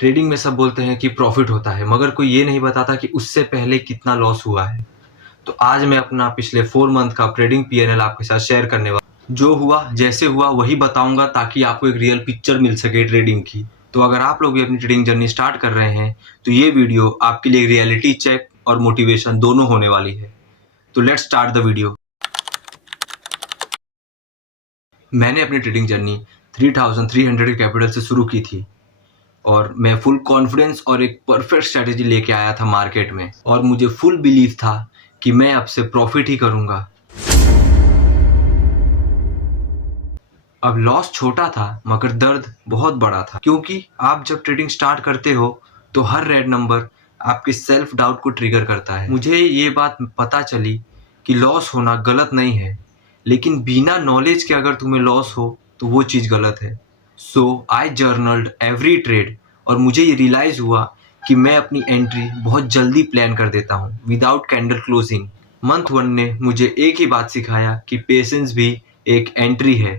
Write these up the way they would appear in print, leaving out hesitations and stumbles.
Trading में सब बोलते हैं कि प्रॉफिट होता है, मगर कोई ये नहीं बताता कि उससे पहले कितना लॉस हुआ है। तो आज मैं अपना पिछले 4 मंथ का ट्रेडिंग पीएनएल आपके साथ शेयर करने वाला। जो हुआ जैसे हुआ वही बताऊंगा, ताकि आपको एक रियल पिक्चर मिल सके ट्रेडिंग की। तो अगर आप लोग भी अपनी ट्रेडिंग जर्नी स्टार्ट कर रहे हैं तो ये वीडियो आपके लिए रियलिटी चेक और मोटिवेशन दोनों होने वाली है। तो लेट्स स्टार्ट द वीडियो। मैंने अपनी ट्रेडिंग जर्नी 3300 के कैपिटल से शुरू की थी और मैं फुल कॉन्फिडेंस और एक परफेक्ट स्ट्रेटेजी लेके आया था मार्केट में, और मुझे फुल बिलीव था कि मैं अब से प्रॉफिट ही करूंगा। अब लॉस छोटा था मगर दर्द बहुत बड़ा था, क्योंकि आप जब ट्रेडिंग स्टार्ट करते हो तो हर रेड नंबर आपके सेल्फ डाउट को ट्रिगर करता है। मुझे ये बात पता चली कि लॉस होना गलत नहीं है, लेकिन बिना नॉलेज के अगर तुम्हें लॉस हो तो वो चीज़ गलत है। सो आई जर्नल्ड एवरी ट्रेड, और मुझे ये रियलाइज हुआ कि मैं अपनी एंट्री बहुत जल्दी प्लान कर देता हूँ विदाउट कैंडल क्लोजिंग। मंथ 1 ने मुझे एक ही बात सिखाया कि पेशेंस भी एक एंट्री है।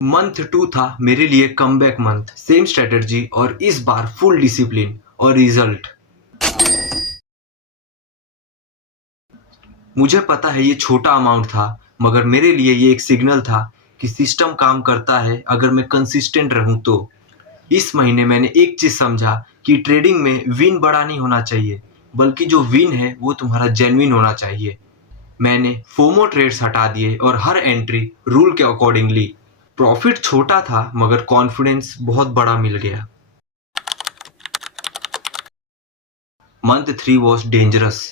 मंथ 2 था मेरे लिए कमबैक मंथ। सेम स्ट्रेटजी और इस बार फुल डिसिप्लिन और रिजल्ट। मुझे पता है ये छोटा अमाउंट था, मगर मेरे लिए ये एक सिग्नल था कि सिस्टम काम करता है अगर मैं कंसिस्टेंट रहूं तो। इस महीने मैंने एक चीज समझा कि ट्रेडिंग में विन बड़ा नहीं होना चाहिए, बल्कि जो विन है वो तुम्हारा जेन्युइन होना चाहिए। मैंने फोमो ट्रेड्स हटा दिए और हर एंट्री रूल के अकॉर्डिंग ली। प्रॉफिट छोटा था मगर कॉन्फिडेंस बहुत बड़ा मिल गया। Month 3 was dangerous.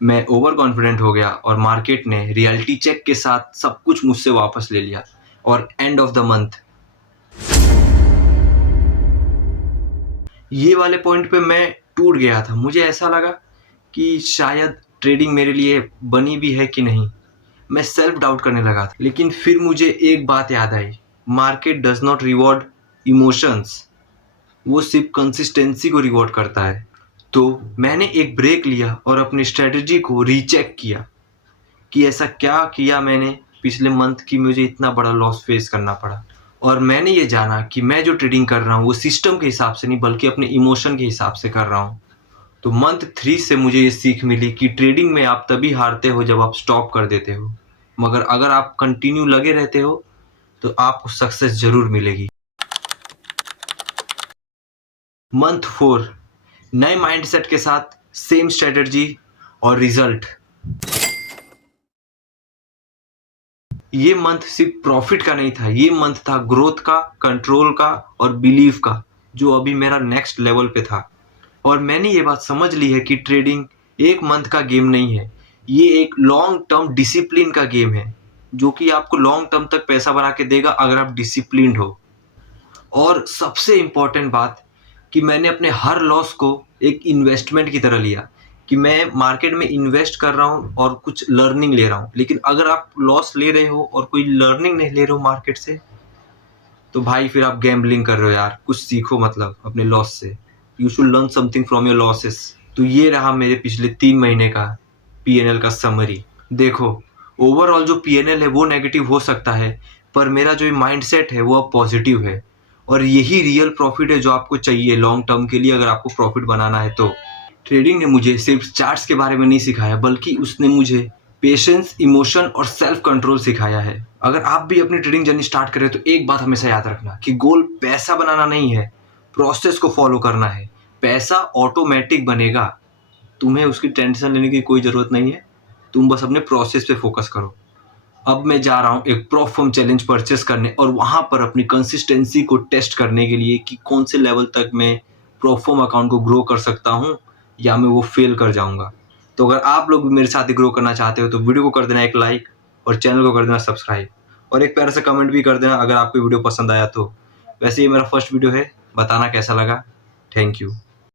मैं ओवर कॉन्फिडेंट हो गया और मार्केट ने रियलिटी चेक के साथ सब कुछ मुझसे वापस ले लिया। और एंड ऑफ द मंथ ये वाले पॉइंट पे मैं टूट गया था। मुझे ऐसा लगा कि शायद ट्रेडिंग मेरे लिए बनी भी है कि नहीं। मैं सेल्फ डाउट करने लगा था, लेकिन फिर मुझे एक बात याद आई, market does not reward emotions, वो सिर्फ कंसिस्टेंसी को रिवॉर्ड करता है। तो मैंने एक ब्रेक लिया और अपनी स्ट्रेटजी को रीचेक किया कि ऐसा क्या किया मैंने पिछले मंथ की मुझे इतना बड़ा लॉस फेस करना पड़ा। और मैंने ये जाना कि मैं जो ट्रेडिंग कर रहा हूँ वो सिस्टम के हिसाब से नहीं, बल्कि अपने इमोशन के हिसाब से कर रहा हूँ। तो मंथ 3 से मुझे ये सीख मिली कि ट्रेडिंग में आप तभी हारते हो जब आप स्टॉप कर देते हो, मगर अगर आप कंटिन्यू लगे रहते हो तो आपको सक्सेस जरूर मिलेगी। मंथ 4 नए माइंडसेट के साथ सेम स्ट्रेटजी और रिजल्ट। ये मंथ सिर्फ प्रॉफिट का नहीं था, ये मंथ था ग्रोथ का, कंट्रोल का और बिलीफ का, जो अभी मेरा नेक्स्ट लेवल पे था। और मैंने ये बात समझ ली है कि ट्रेडिंग एक मंथ का गेम नहीं है, ये एक लॉन्ग टर्म डिसिप्लिन का गेम है, जो कि आपको लॉन्ग टर्म तक पैसा बना के देगा अगर आप डिसिप्लिन्ड हो। और सबसे इम्पोर्टेंट बात कि मैंने अपने हर लॉस को एक इन्वेस्टमेंट की तरह लिया, कि मैं मार्केट में इन्वेस्ट कर रहा हूँ और कुछ लर्निंग ले रहा हूँ। लेकिन अगर आप लॉस ले रहे हो और कोई लर्निंग नहीं ले रहे हो मार्केट से, तो भाई फिर आप गैम्बलिंग कर रहे हो यार। कुछ सीखो मतलब अपने लॉस से। You should learn something from your losses. तो ये रहा मेरे पिछले 3 महीने का पीएनएल का समरी। देखो, ओवरऑल जो पीएनएल है वो नेगेटिव हो सकता है, पर मेरा जो माइंडसेट है वो अब पॉजिटिव है, और यही रियल प्रॉफिट है जो आपको चाहिए लॉन्ग टर्म के लिए, अगर आपको प्रॉफिट बनाना है तो। ट्रेडिंग ने मुझे सिर्फ चार्ट्स के बारे में नहीं सिखाया, बल्कि उसने मुझे पेशेंस, इमोशन और सेल्फ कंट्रोल सिखाया है। अगर आप भी अपनी ट्रेडिंग जर्नी स्टार्ट करें तो एक बात हमेशा याद रखना कि गोल पैसा बनाना नहीं है, प्रोसेस को फॉलो करना है। पैसा ऑटोमेटिक बनेगा, तुम्हें उसकी टेंशन लेने की कोई ज़रूरत नहीं है। तुम बस अपने प्रोसेस पे फोकस करो। अब मैं जा रहा हूँ एक प्रोफॉर्म चैलेंज परचेस करने, और वहाँ पर अपनी कंसिस्टेंसी को टेस्ट करने के लिए कि कौन से लेवल तक मैं प्रोफॉर्म अकाउंट को ग्रो कर सकता हूँ या मैं वो फेल कर जाऊँगा। तो अगर आप लोग भी मेरे साथ ही ग्रो करना चाहते हो तो वीडियो को कर देना एक लाइक और चैनल को कर देना सब्सक्राइब, और एक प्यारा सा कमेंट भी कर देना अगर आपको वीडियो पसंद आया तो। वैसे ये मेरा फर्स्ट वीडियो है, बताना कैसा लगा। Thank you.